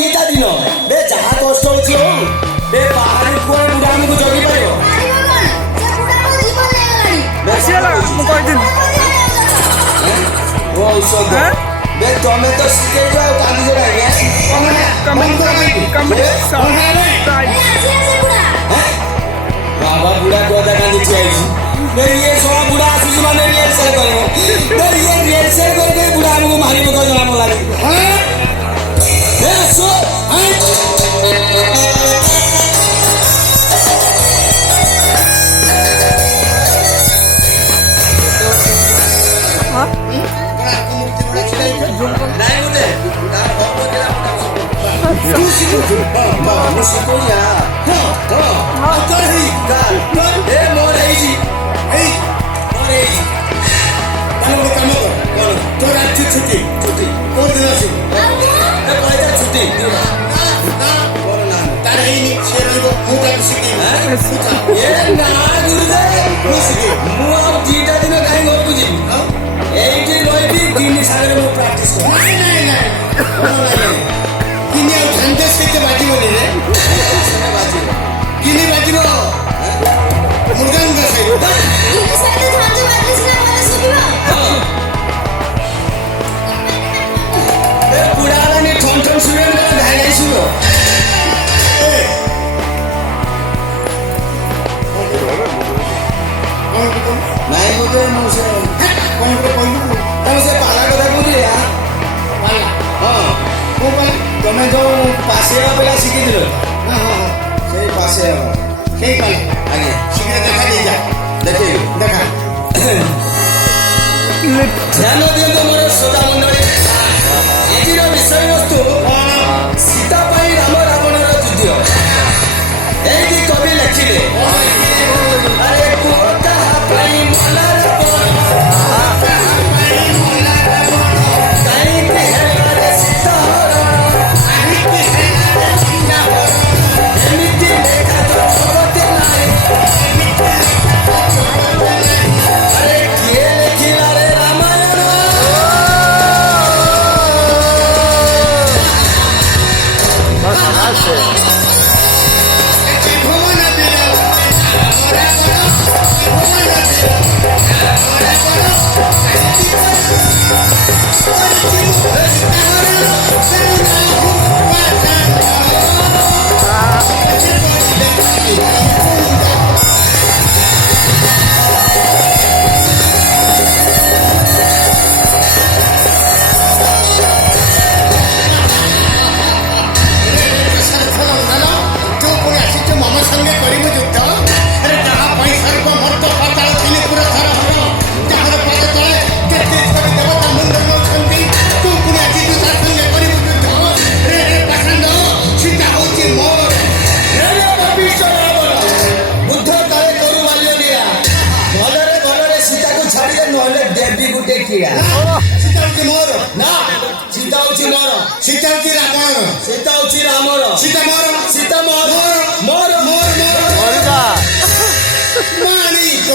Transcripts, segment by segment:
ଦିଟା ଦିନ ବେ ଯାହା କଷ୍ଟ ହଉଛି ହଉ ବେ ବାହାରେ କୁଆଡେ ବୁଢା ଆମକୁ ଜଗି ପାରିବ ମୁଁ କହିଥିଲି ଓ ଔଷଧ ବେ ତମେ ତ ଶିଖେଇଛ ଆଉ କାନ୍ଦୁଛ ବାବା ବୁଢା କଥା କାନ୍ଦି ଠିଆ ହେଇଛି ଇଏ ସଳା ବୁଢା ଆସୁଛି ମାନେ ରିଏଲସେଲ କରିବ ଇଏ ରିଏଲସେଲ କରିକି ବୁଢା ଆମକୁ ମାରିବ କଣ ଜଣା ପଡିଲାନି ଦିଟା ଦିନ କାହିଁ ଘରକୁ ଯିବି ଏଇଠି ରହିବି ଗିନି ସାଙ୍ଗରେ ମୁଁ ପ୍ରାକ୍ଟିସ ଗିନି ଆଉ ଝାଣ୍ଡେ ସହିତ ବାଜିବନି ରେ ଗିନି ବାଜିବ ମୁର୍ଗାଙ୍କ ସହିତ ବୁଢା ହେଲାନି ଠନ ଠନ ଶୁଣିବ ଢାଇ ଢାଇ ଶୁଣିବ ନାଇଁ ବୋଧେ ମୁଁ ସେ କଣ ଗୋଟେ କହିଲୁ ତମେ ସେ ପାଲା କଥା କହୁଛି ତମେ ଯୋଉ ପାଶେଇବା ପିଲା ଶିଖିଥିଲ ସେଇ ପାଶେଇବା ସେଇ ପାଲା ଆଜ୍ଞା ଶୀଘ୍ର ଦେଖା ଦେଇଯା ଦେଖେଇବି ଦେଖା ଧ୍ୟାନ ଦିଅନ୍ତୁ ମୋର ଶ୍ରୋତା ମଣ୍ଡଳୀ ଆଜିର ବିଷୟବସ୍ତୁ ସୀତା ପାଇଁ ରାମ ରାବଣର ଯୁଦ୍ଧ ଏଇଠି କବି ଲେଖିଲେ ଆରେ ପୁଅ କାହା ପାଇଁ ମଲା କାହିଁକି ହେଲାରେ ସୀତା ଏମିତି ଲେଖା ତ ଜଗତେ ନାହିଁ ଆରେ କିଏ ଲେଖିଲା ରେ ରାମାୟଣ ସୀତା ହଉଛି ରାମର ସୀତା ମୋର ସୀତା ମୋର ମୋର ମୋର ମାଣିକ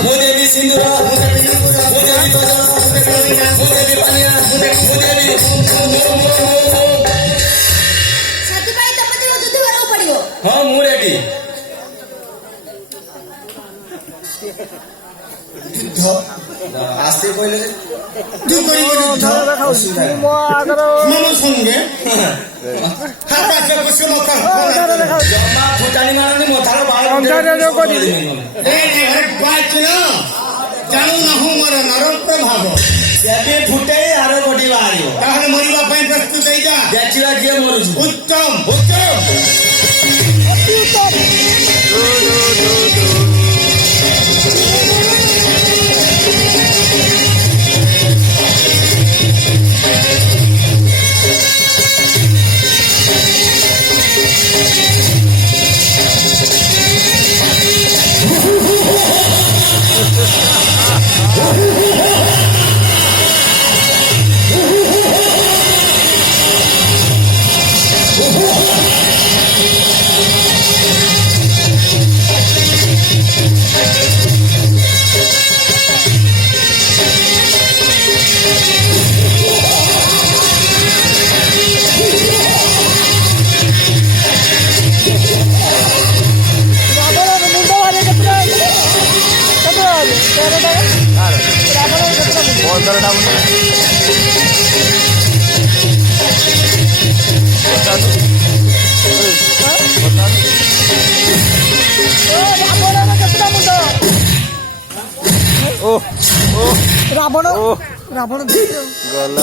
मुझे सिंदूरा मुझे भी पानिया साथी भाई तब मुझे युद्ध करना पड़ेगा हाँ मु रेडी ଯୁଦ୍ଧ आस्ते कहले ତୁ କରିବୁ ଯୁଦ୍ଧ ମମ ସଙ୍ଗେ ହାତ କୁସୁମ जमा फुटानी मारने मथार बाल ଜାଣୁ ନାହୁଁ ମୋର ନର ପ୍ରଭାବ ସେବେ ଫୁଟେ ଆର ଗୋଟି ବାହାରିବ ତାହେଲେ ମରିବା ପାଇଁ ପ୍ରସ୍ତୁତ ହେଇଯା ଦେଖିବା କିଏ ମରୁଛି ଉତ୍ତମ ଉତ୍ତମ ରାବଣ ରାବଣ ଗଲା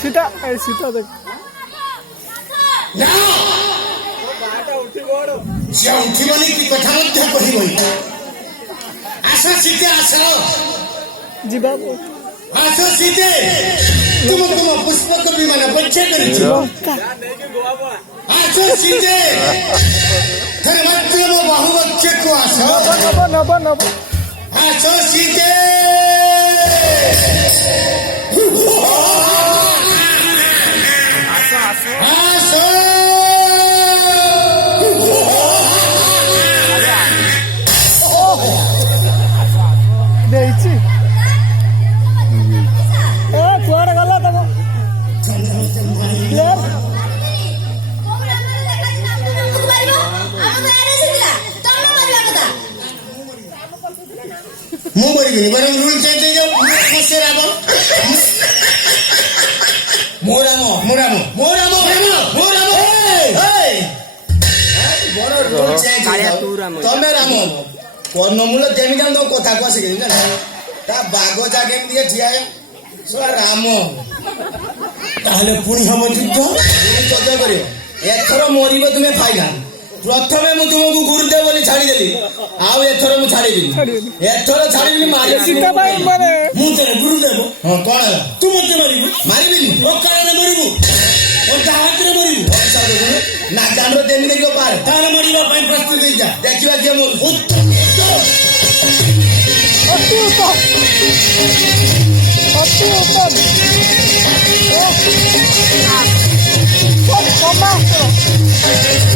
ସୀତା ସୀତା ଦେଖ ନା ସେ ଉଠିବନି କି କଥା ମଧ୍ୟ କହିବନି ଆସ ସୀତେ ଆସ ଯିବା ଆସ ସୀତେ ତୁମ ପୁଷ୍ପକ ବିମାନ ପରୀକ୍ଷା କରିଛୁ ଆସ ସୀତେ ଥରେ ମାତ୍ର ମୋ ବାହୁ ବକ୍ଷକୁ ଆସ ନବ ନବ ଆସ ସୀତେ ଆସ ଦେଇଛି କୁଆଡେ ଗଲା ତମ ମୁଁ ମରିବିନି ବରଂ ରୁଲ ଚେଞ୍ଜ ହେଇଯାଉ ସେ ରାମ ମୋ ରାମ ମୋ ରାମ ମୋ ରାମ ମୋ ରାମ ବଡ ରୁଲ ଚେଞ୍ଜ ହେଇଯାଉ ତମେ ରାମ କର୍ଣ୍ଣମୂଳ ଯେମିତି ଆମେ ତମ କଥା କୁହା ଶିଖେଇଲି ନା ତା ବାଘ ଜାଗେ ଟିକେ ଠିଆ ଶୁଆ ରାମ ତାହେଲେ ପୁଣି ହବ ଯୁଦ୍ଧ ଯୁଦ୍ଧ କରିବ ଏଥର ମରିବ ତୁମେ ଫାଇନାଲ ପ୍ରଥମେ ମୁଁ ତୁମକୁ ଗୁରୁଦେବ ବୋଲି ଛାଡ଼ିଦେଲି ଆଉ ଏଥର ମୁଁ ଛାଡ଼ିବିନି ଏଥର ଛାଡ଼ିବିନି ମାରିବି ସୀତା ପାଇଁ ମାନେ ମୁଁ ତୋର ଗୁରୁଦେବ ହଁ କଣ ହେଲା ତୁ ମତେ ମାରିବୁ ମାରିବିନି ଅକାଳରେ ମରିବୁ ହାତରେ ମରିବୁ ନା ଦାଣ୍ଡ ଦେମି ଦେଖିବ ପାର ତାହେଲେ ମରିବା ପାଇଁ ପ୍ରସ୍ତୁତ ହେଇଯା ଦେଖିବା କିଏ ମୋର ଅତି ଉତ୍ତମ ଅତି ଉତ୍ତମ ସମାସ୍ତ୍ର